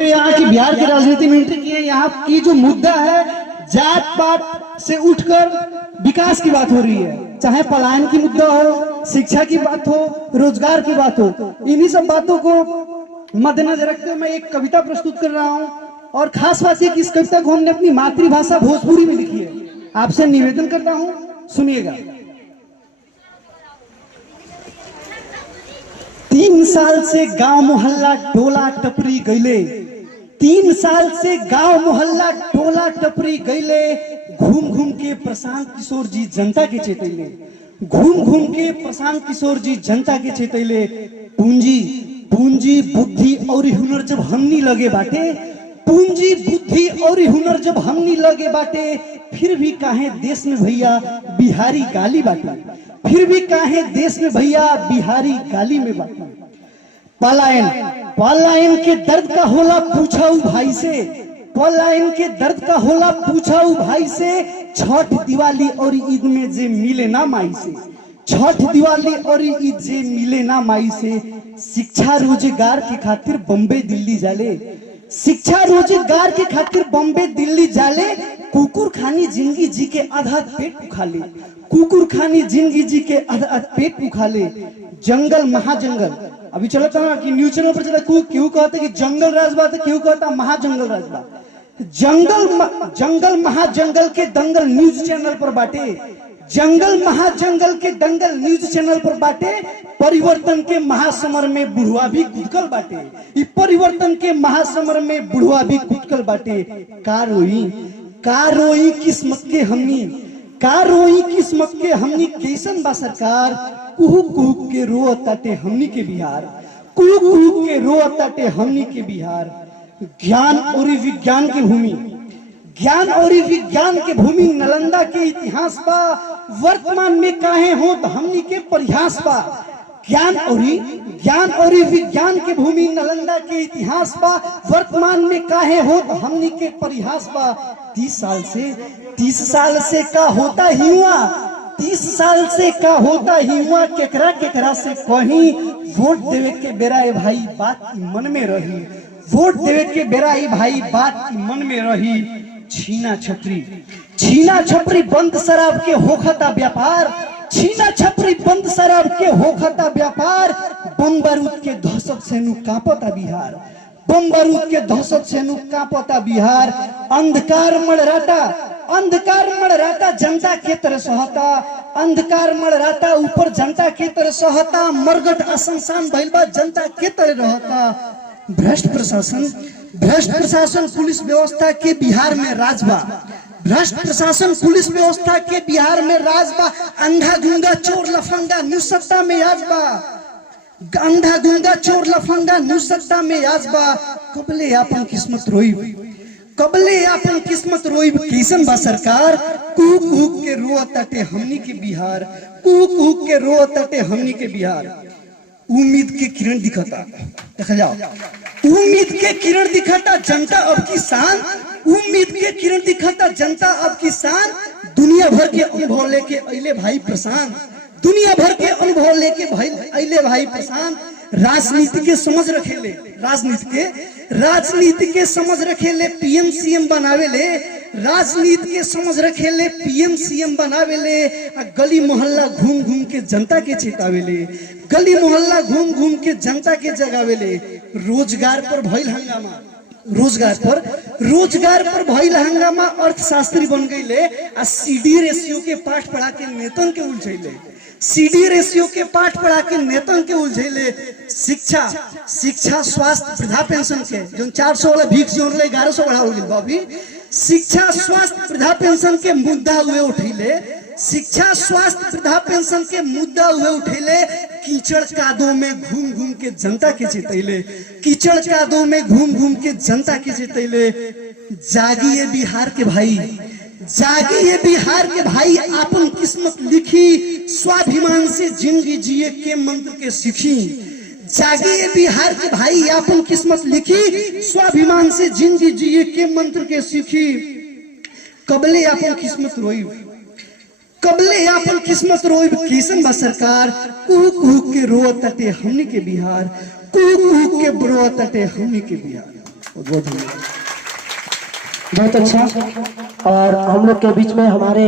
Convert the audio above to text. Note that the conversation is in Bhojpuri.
यहाँ की बिहार की राजनीति में एंट्री की है। यहाँ की जो मुद्दा है जात पात से उठकर विकास की बात हो रही है, चाहे पलायन की मुद्दा हो, शिक्षा की बात हो, रोजगार की बात हो। इन्हीं सब बातों को मद्देनजर रखते हुए मैं एक कविता प्रस्तुत कर रहा हूँ। और खास बात यह कि इस कविता को हमने अपनी मातृभाषा भोजपुरी में लिखी है। आपसे निवेदन करता हूँ, सुनिएगा। 3 साल से गांव मोहल्ला टोला टपरी गईले, 3 साल से गांव मोहल्ला टोला टपरी गईले, घूम घूम के प्रशांत किशोर जी जनता के चेतैले, घूम घूम के प्रशांत किशोर जी जनता के चेतैले। पूंजी पूंजी बुद्धि और हुनर जब हमनी लगे बाटे, पूंजी बुद्धि और हुनर जब हमनी लगे बाटे, फिर भी काहे देश में भैया बिहारी गाली बाटे, फिर भी काहे देश में भैया बिहारी गाली में बाटे। पलायन पलायन के दर्द का होला पूछाऊ भाई से, पलायन के दर्द का होला पूछाऊ भाई से। छठ दिवाली और ईद में जे मिले ना माई से, छठ दिवाली और ईद जे मिले ना माई से। शिक्षा रोजगार के खातिर बम्बे दिल्ली जाले, शिक्षा रोजगार के खातिर बम्बे दिल्ली जाले। कुकुर खानी जिंदगी जी के आधा पेट उखाले, कुकुर खानी जिंदगी जी के आधा पेट उखाले। जंगल महाजंगल, अभी चलो था ना कि न्यूज चैनल पर चला, क्यों कहते कि जंगल राज बा, तो क्यों कहता महाजंगल राज बा। जंगल महाजंगल के दंगल न्यूज चैनल पर बाटे, जंगल महाजंगल के दंगल न्यूज चैनल पर बाटे। परिवर्तन के महासमर में बुढ़वा भी कुटकल बाटे, ये परिवर्तन के महासमर में बुढ़वा भी कुटकल बाटे। का रोई किस्मत के हमनी, का रोई किस्मत के हमनी, कैसन बा सरकार। कुहू कुहू के रो ताटे हमनी के बिहार, कुहू कुहू के रो ताटे हमनी के बिहार। ज्ञान और विज्ञान की भूमि, ज्ञान और विज्ञान के भूमि नालंदा के इतिहास बा। वर्तमान में काहे हो तो हमनी के प्रयास बा। ज्ञान और विज्ञान के भूमि नालंदा के इतिहास बा। वर्तमान में काहे हो तो हमनी के प्रयास बा। 30 साल से का होता हुआ, 30 साल से का होता हुआ। केकरा केकरा से कहीं वोट देवे के बेरा ए भाई बात मन में रही, वोट देवे के बेरा ए भाई बात मन में रही। छीना छपरी बंद शराब के होखता व्यापार, छीना छपरी बंद शराब के होखता व्यापार। बम बारूद के दहशत से नु कांपता बिहार, बम बारूद के दहशत से नु कांपता बिहार। अंधकार मड़राता जनता के तरह सहता, अंधकार मड़राता ऊपर जनता के तरह सहता। मरगट असंसान भइल बा जनता के तरह रहता। भ्रष्ट प्रशासन पुलिस व्यवस्था के बिहार में राजबा, भ्रष्ट प्रशासन पुलिस व्यवस्था के बिहार में राजबा। अंधा गूंगा चोर लफंगा नुसत्ता में आजबा, अंधा गूंगा चोर लफंगा नुसत्ता में आजबा। कबले आपन किस्मत रोई, कबले आपन किस्मत रोई, कैसन बा सरकार। कुहू कुहू के रो ताटे हमनी के बिहार, कुहू कुहू के रो ताटे हमनी के बिहार। उम्मीद के किरण दिखता, देखा जाओ, उम्मीद के किरण दिखता जनता अब की शान, उम्मीद के किरण दिखता जनता अब की शान। दुनिया भर के अनुभव लेके अइले भाई प्रशांत, दुनिया भर के अनुभव लेके अइले भाई प्रशांत। राजनीति के समझ रखेले, राजनीति के समझ रखेले पीएम सीएम बनावेले, राजनीति के समझ रखेले पीएम सीएम बनावेले। गली मोहल्ला घूम घूम के जनता के चेतावेले, गली मोहल्ला घूम घूम के जनता के जगावेले। रोजगार पर भइल हंगामा, रोजगार पर भइल हंगामा। अर्थशास्त्री बन गईले आ सीडी रेशियो के पाठ पढ़ा के नेतन के उलझैले, सीडी रेशियो के पाठ पढ़ा के नेतन के उलझैले। शिक्षा स्वास्थ्य वृद्धा पेंशन के जो 400 वाला भीख जोड़ले 1100 बढ़ाओ गेल बाबी। शिक्षा स्वास्थ्य वृद्धा पेंशन के मुद्दा हुए उठैले, शिक्षा स्वास्थ्य वृद्धा पेंशन के मुद्दा हुए उठैले। कीचड़ कादों में घूम घूम के जनता के चेतैले, कीचड़ कादों में घूम घूम के जनता के चेतैले। जागिए बिहार के भाई, जागिए बिहार के भाई, आपन किस्मत लिखी, स्वाभिमान से जिंदगी जिए के मंत्र के सीखी। जागिए बिहार के भाई, आपन किस्मत लिखी, स्वाभिमान से जिंदगी जिए के मंत्र के सीखी। कबले आपन किस्मत रोई, कबले आपन किस्मत रोई, कैसन बा सरकार। कुहू कुहू के रो तटे हमनी के बिहार, कुहू कुहू के रो तटे हमनी के बिहार। बहुत धन्यवाद। बहुत अच्छा। और हम लोग के बीच में हमारे